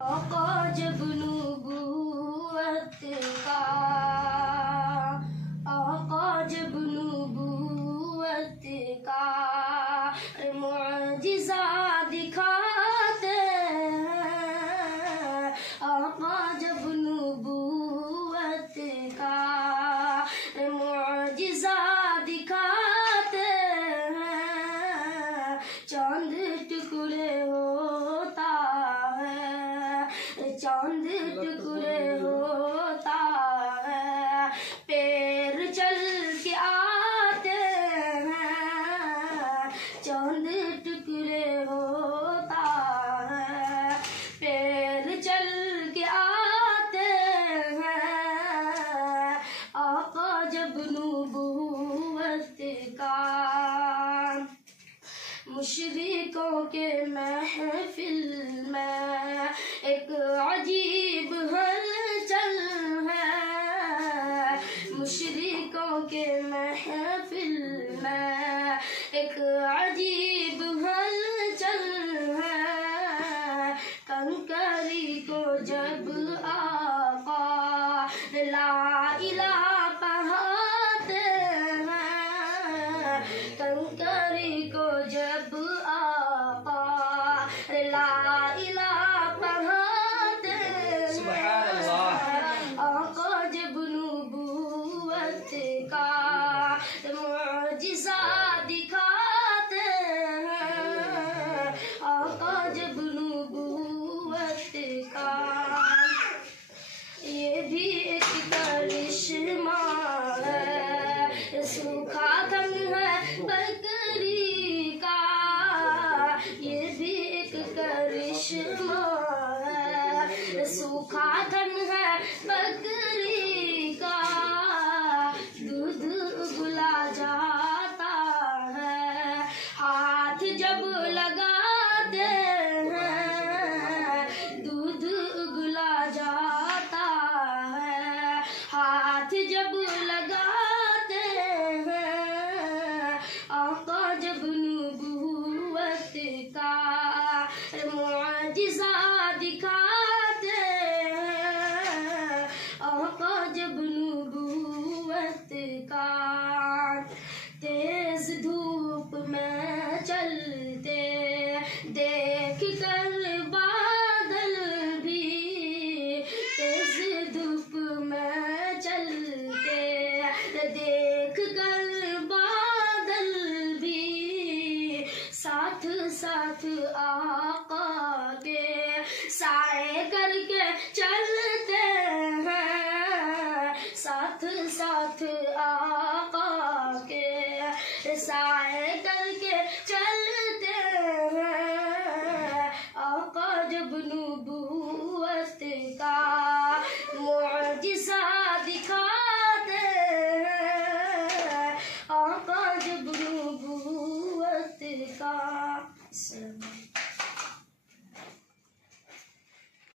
आका जब नबूवत का, आका जब नबूवत का मुअजिज़ा दिखाते हैं, आका जब नबूवत का मुअजिज़ा दिखाते हैं, चांद टुकड़े होता है, चांद टुकड़े होता है, पैर चल के आते हैं, चांद टुकड़े होता है, पैर चल के आते हैं, आका जब नबूवत का। मुशरिकों के महफिल में एक अजीब हलचल है, मुशरिकों के महफिल में एक अजीब हलचल है, कंकरी को जब आका ला इलाहा पढ़ाते हैं, कंकरी को जब आका ला इलाहा पढ़ाते हैं, आका जब नबूवत का मुअजिज़ा दिखाते हैं, आका जब नबूवत का। ये भी एक करिश्मा है, सूखा थन है बकरी का, ये भी एक करिश्मा है, सूखा थन है बकरी का, दूध उबला जाता है, हाथ जब लगाते हैं, दूध उबला जाता है, हाथ जब लगाते हैं, आका जब नबूवत का मुअजिज़ा दिखाते हैं, आका जब नबूवत का। तेज धूप में चलते देख कर बादल भी, तेज धूप में चलते देख कर बादल भी, साथ साथ आका के साए करके चल